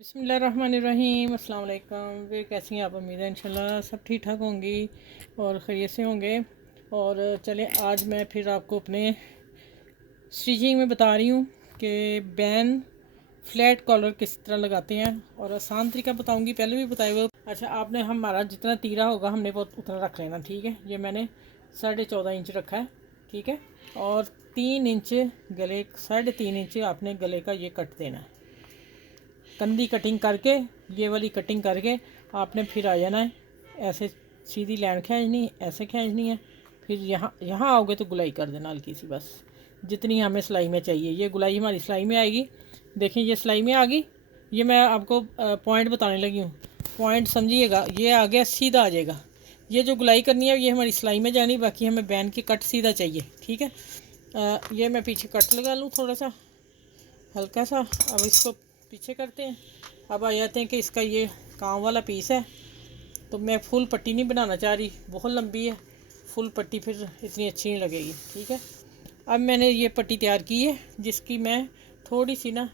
बिस्मिल्लाहिर्रहमानिर्रहीम, अस्सलाम वालेकुम। वे कैसी हैं आप? उम्मीद है इंशाल्लाह सब ठीक ठाक होंगी और खैरियत से होंगे। और चलें, आज मैं फिर आपको अपने स्टिचिंग में बता रही हूँ कि बैन फ्लैट कॉलर किस तरह लगाते हैं और आसान तरीका बताऊँगी। पहले भी बताए हुए। अच्छा, आपने हमारा जितना तीरा होगा हमने वो उतना रख लेना, ठीक है। ये मैंने 14.5 इंच रखा है, ठीक है। और 3 इंच गले, 3.5 इंच आपने गले का ये कट देना है। कंधी कटिंग करके, ये वाली कटिंग करके आपने फिर आ जाना है। ऐसे सीधी लाइन खींचनी, ऐसे खींचनी है। फिर यहाँ यहाँ आओगे तो गुलाई कर देना हल्की सी, बस जितनी हमें सिलाई में चाहिए। ये गुलाई हमारी सिलाई में आएगी। देखिए ये सिलाई में आ गई। ये मैं आपको पॉइंट बताने लगी हूँ, पॉइंट समझिएगा। ये आ गया, सीधा आ जाएगा। ये जो गुलाई करनी है ये हमारी सिलाई में जानी, बाकी हमें बैन की कट सीधा चाहिए, ठीक है। ये मैं पीछे कट लगा लूँ थोड़ा सा, हल्का सा। अब इसको पीछे करते हैं। अब आ जाते हैं कि इसका ये काम वाला पीस है। तो मैं फुल पट्टी नहीं बनाना चाह रही, बहुत लंबी है। फुल पट्टी फिर इतनी अच्छी नहीं लगेगी, ठीक है। अब मैंने ये पट्टी तैयार की है, जिसकी मैं थोड़ी सी ना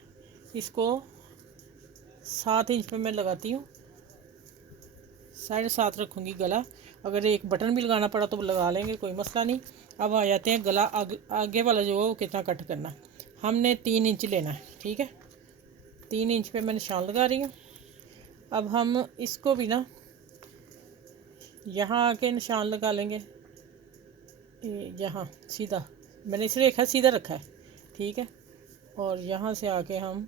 इसको 7 इंच पे मैं लगाती हूँ। 7.5 रखूँगी गला। अगर एक बटन भी लगाना पड़ा तो लगा लेंगे, कोई मसला नहीं। अब आ जाते हैं गला आगे वाला जो है वो कितना कट करना है। हमने 3 इंच लेना है, ठीक है। 3 इंच पे मैं निशान लगा रही हूँ। अब हम इसको भी ना यहाँ आके निशान लगा लेंगे। यहाँ सीधा मैंने इस रेखा सीधा रखा है, ठीक है। और यहाँ से आके हम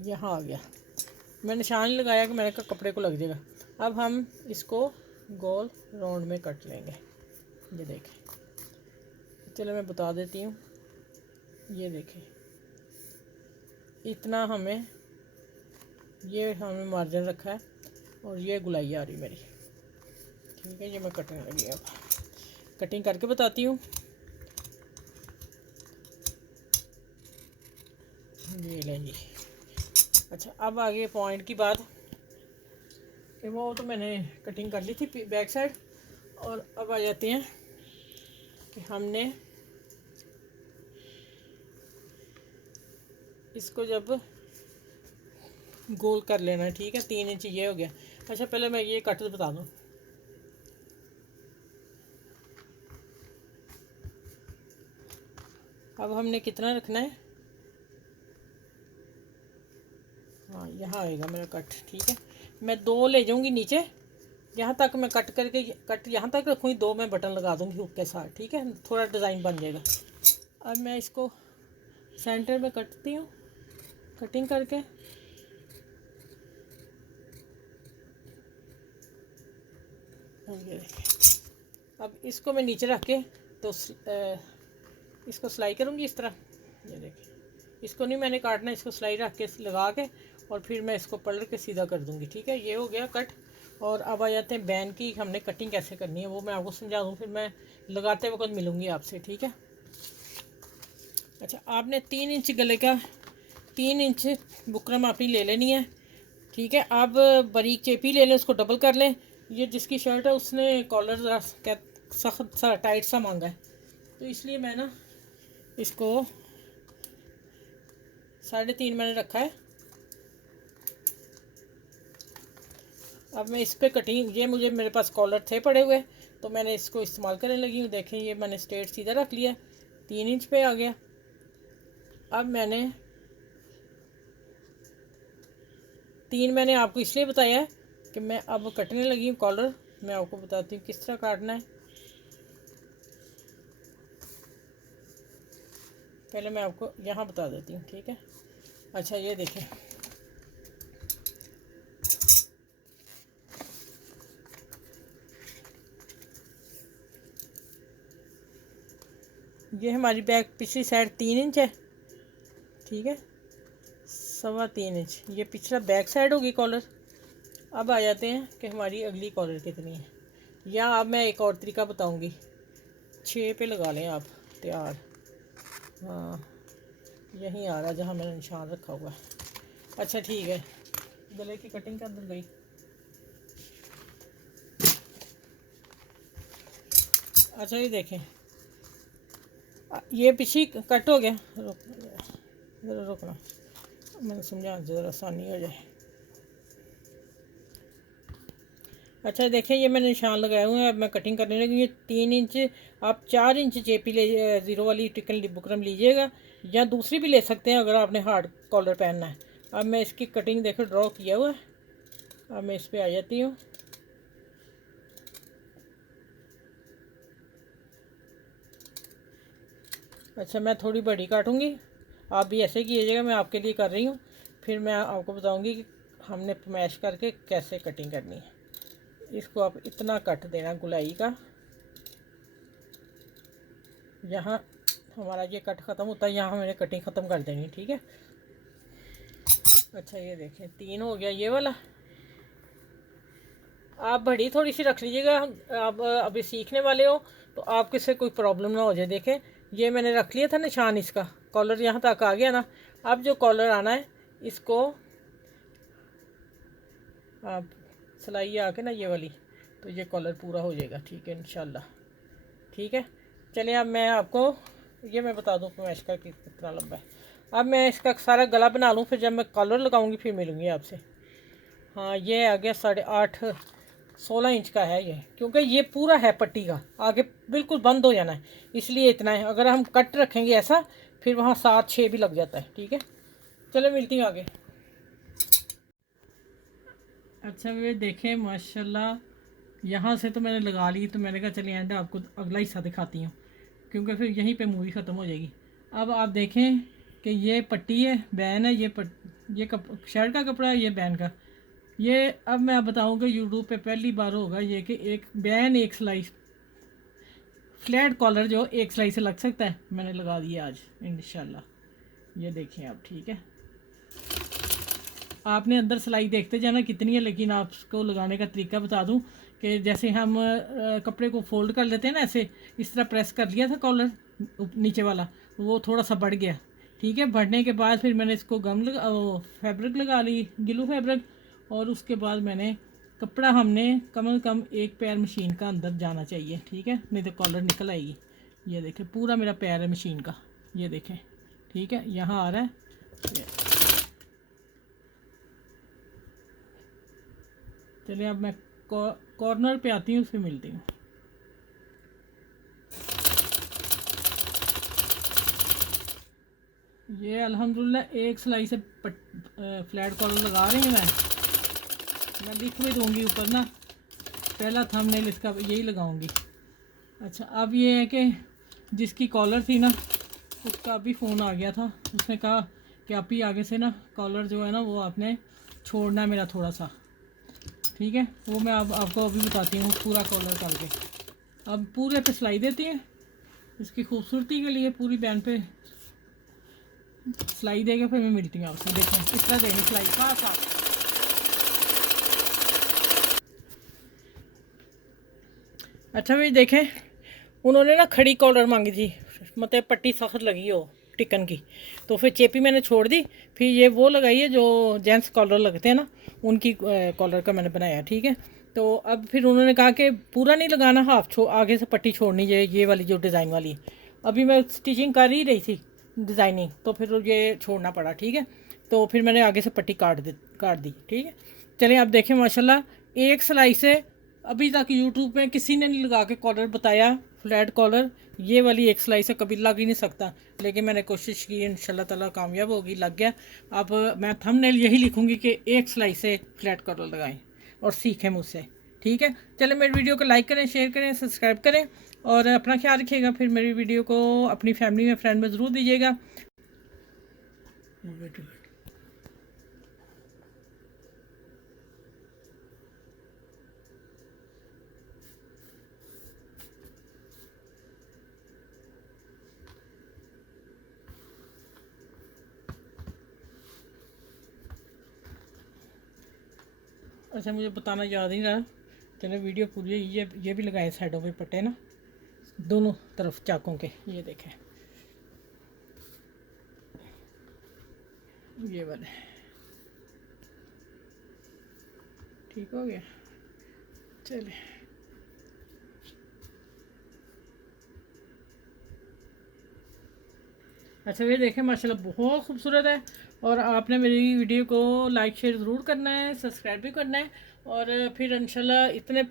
यहाँ आ गया। मैं निशान नहीं लगाया कि मैंने कहा कपड़े को लग जाएगा। अब हम इसको गोल राउंड में कट लेंगे। ये देखें, चलो मैं बता देती हूँ। ये देखें, इतना हमें मार्जिन रखा है और ये गुलाई आ रही मेरी, ठीक है। ये मैं कटने लगी, अब कटिंग करके बताती हूँ। ये लें जी। अच्छा, अब आगे पॉइंट की बात। वो तो मैंने कटिंग कर ली थी बैक साइड। और अब आ जाते हैं कि हमने इसको जब गोल कर लेना है, ठीक है। 3 इंच ये हो गया। अच्छा, पहले मैं ये कट बता दूँ। अब हमने कितना रखना है। हाँ, यहाँ आएगा मेरा कट, ठीक है। मैं 2 ले जाऊँगी नीचे, यहाँ तक मैं कट करके कट यहाँ तक रखूँगी। 2 मैं बटन लगा दूँगी हुक के साथ, ठीक है। थोड़ा डिज़ाइन बन जाएगा। अब मैं इसको सेंटर में कटती हूँ, कटिंग करके। अब इसको मैं नीचे रख के तो इसको सिलाई करूँगी इस तरह। ये देखिए, इसको नहीं मैंने काटना, इसको सिलाई रख के लगा के और फिर मैं इसको पलट के सीधा कर दूँगी, ठीक है। ये हो गया कट। और अब आ जाते हैं बैन की, हमने कटिंग कैसे करनी है वो मैं आपको समझा दूँ, फिर मैं लगाते वक्त मिलूँगी आपसे, ठीक है। अच्छा, आपने 3 इंच गले का 3 इंच बुकरम अपनी ले लेनी है, ठीक है। आप बारीक चेपी ले लें, उसको डबल कर लें। ये जिसकी शर्ट है उसने कॉलर सख्त सा टाइट सा मांगा है, तो इसलिए मैं ना इसको 3.5 मैंने रखा है। अब मैं इस पर कटिंग, ये मेरे पास कॉलर थे पड़े हुए, तो मैंने इसको इस्तेमाल करने लगी हूँ। देखें, ये मैंने स्ट्रेट सीधा रख लिया, 3 इंच पे आ गया। अब मैंने 3 मैंने आपको इसलिए बताया है कि मैं अब कटने लगी हूँ कॉलर। मैं आपको बताती हूँ किस तरह काटना है। पहले मैं आपको यहाँ बता देती हूँ, ठीक है। अच्छा, ये देखें, ये हमारी बैक पिछली साइड 3 इंच है, ठीक है। 3.25 इंच ये पिछला बैक साइड होगी कॉलर। अब आ जाते हैं कि हमारी अगली कॉलर कितनी है। या अब मैं एक और तरीका बताऊंगी। 6 पे लगा लें आप, तैयार। हाँ, यहीं आ रहा जहाँ मैंने निशान रखा हुआ है। अच्छा, ठीक है, गले की कटिंग कर दूँ गई। अच्छा, ये देखें, ये पीछे कट हो गया। रुकना। मैंने समझाने से ज़रा आसानी हो जाए। अच्छा देखें, ये मैंने निशान लगाए हुए हैं। अब मैं कटिंग करने लगी। ये 3 इंच, आप 4 इंच जेपी ले, ज़ीरो वाली टिकन बुकरम लीजिएगा, या दूसरी भी ले सकते हैं अगर आपने हार्ड कॉलर पहनना है। अब मैं इसकी कटिंग देखो ड्रॉ किया हुआ है। अब मैं इस पर आ जाती हूँ। अच्छा, मैं थोड़ी बड़ी काटूँगी, आप भी ऐसे कीजिएगा, मैं आपके लिए कर रही हूँ। फिर मैं आपको बताऊँगी कि हमने मैश करके कैसे कटिंग करनी है। इसको आप इतना कट देना गुलाई का, यहाँ हमारा ये कट ख़त्म होता है, यहाँ मैंने कटिंग ख़त्म कर देनी, ठीक है। अच्छा ये देखें 3 हो गया ये वाला। आप बड़ी थोड़ी सी रख लीजिएगा, आप अभी सीखने वाले हो तो आपके से कोई प्रॉब्लम ना हो जाए। देखें ये मैंने रख लिया था निशान, इसका कॉलर यहाँ तक आ गया ना। अब जो कॉलर आना है इसको आप सिलाई आके ना ये वाली, तो ये कॉलर पूरा हो जाएगा, ठीक है इंशाल्लाह। ठीक है, चलिए अब मैं आपको ये मैं बता दूँ मैश का कितना लंबा है। अब मैं इसका सारा गला बना लूँ, फिर जब मैं कॉलर लगाऊंगी फिर मिलूँगी आपसे। हाँ ये आ गया 8.5 16 इंच का है ये, क्योंकि ये पूरा है पट्टी का, आगे बिल्कुल बंद हो जाना है, इसलिए इतना है। अगर हम कट रखेंगे ऐसा फिर वहाँ 7-6 भी लग जाता है, ठीक है। चलो मिलती हूँ आगे। अच्छा वे देखें माशाल्लाह, यहाँ से तो मैंने लगा ली, तो मैंने कहा चलिए एंड आपको अगला हिस्सा दिखाती हूँ, क्योंकि फिर यहीं पे मूवी ख़त्म हो जाएगी। अब आप देखें कि ये पट्टी है, बैन है, ये शर्ट का कपड़ा है, ये बैन का। ये अब मैं बताऊँ कि यूट्यूब पे पहली बार होगा ये कि एक बैन एक सिलाई, फ्लैट कॉलर जो एक सिलाई से लग सकता है, मैंने लगा दिया आज इंशाल्लाह। ये देखें आप, ठीक है। आपने अंदर सिलाई देखते जाना कितनी है, लेकिन आपको लगाने का तरीका बता दूं कि जैसे हम कपड़े को फोल्ड कर लेते हैं ना, ऐसे इस तरह प्रेस कर लिया था कॉलर नीचे वाला, वो थोड़ा सा बढ़ गया, ठीक है। बढ़ने के बाद फिर मैंने इसको गम लगा, फैब्रिक लगा ली, गिलू फैब्रिक, और उसके बाद मैंने कपड़ा, हमने कम से कम एक पैर मशीन का अंदर जाना चाहिए, ठीक है, नहीं तो कॉलर निकल आएगी। ये देखें पूरा मेरा पैर है मशीन का, ये देखें, ठीक है, यहाँ आ रहा है। चलिए अब मैं कॉर्नर पे आती हूँ, फिर मिलती हूँ। ये अल्हम्दुलिल्लाह एक सिलाई से फ्लैट कॉलर लगा रही हूँ मैं लिख भी दूँगी ऊपर ना, पहला थंबनेल इसका यही लगाऊंगी। अच्छा अब ये है कि जिसकी कॉलर थी ना, उसका अभी फ़ोन आ गया था, उसने कहा कि आप ही आगे से ना कॉलर जो है ना वो आपने छोड़ना है मेरा थोड़ा सा, ठीक है। वो मैं अब आपको अभी बताती हूँ पूरा कॉलर करके। अब पूरे पे सिलाई देती है, इसकी खूबसूरती के लिए पूरी बैन पे सिलाई देगा, फिर मैं मिलती हूँ आपसे। देखें इस तरह देनी सिलाई साथ साथ। अच्छा भाई देखें, उन्होंने ना खड़ी कॉलर मांगी थी, मतलब पट्टी सख्त लगी हो टिकन की, तो फिर चेपी मैंने छोड़ दी। फिर ये वो लगाई है जो जेंट्स कॉलर लगते हैं ना, उनकी कॉलर का मैंने बनाया, ठीक है। तो अब फिर उन्होंने कहा कि पूरा नहीं लगाना, हाफ आगे से पट्टी छोड़नी चाहिए, ये वाली जो डिज़ाइन वाली। अभी मैं स्टिचिंग कर ही रही थी डिज़ाइनिंग, तो फिर ये छोड़ना पड़ा, ठीक है। तो फिर मैंने आगे से पट्टी काट दी, ठीक है। चलिए अब देखें माशाल्लाह, एक सिलाई से अभी तक यूट्यूब में किसी ने नहीं लगा के कॉलर बताया फ्लैट कॉलर, ये वाली एक सिलाई से कभी लग ही नहीं सकता, लेकिन मैंने कोशिश की, इंशाल्लाह ताला कामयाब होगी, लग गया। अब मैं थंबनेल यही लिखूंगी कि एक सिलाई से फ्लैट कॉलर लगाएं और सीखें मुझसे, ठीक है। चलो मेरी वीडियो को लाइक करें, शेयर करें, सब्सक्राइब करें, और अपना ख्याल रखिएगा। फिर मेरी वीडियो को अपनी फैमिली में, फ्रेंड में ज़रूर दीजिएगा। अच्छा मुझे बताना याद नहीं रहा, चलो वीडियो पूरी है। ये भी लगाए साइडों पे पट्टे ना, दोनों तरफ चाकों के, ये देखें ये वाले, ठीक हो गया। चलिए अच्छा ये देखें माशाल्लाह बहुत खूबसूरत है। और आपने मेरी वीडियो को लाइक शेयर ज़रूर करना है, सब्सक्राइब भी करना है। और फिर इंशाल्लाह इतने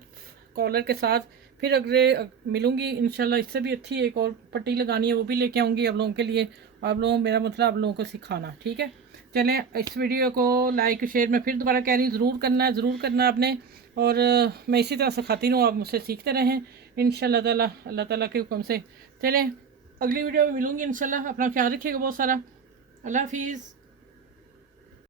कॉलर के साथ फिर अगले मिलूँगी इंशाल्लाह। इससे भी अच्छी एक और पट्टी लगानी है, वो भी लेके आऊँगी आप लोगों के लिए। आप लोगों, मेरा मतलब आप लोगों को सिखाना, ठीक है। चलें, इस वीडियो को लाइक शेयर मैं फिर दोबारा कह रही हूँ, ज़रूर करना है, ज़रूर करना है आपने। और मैं इसी तरह सिखाती हूँ, आप मुझसे सीखते रहें इंशाल्लाह ताला, अल्लाह ताला के हुक्म से। चलें, अगली वीडियो में मिलूँगी इंशाल्लाह। अपना ख्याल रखिएगा बहुत सारा। अल्लाह हाफिज़।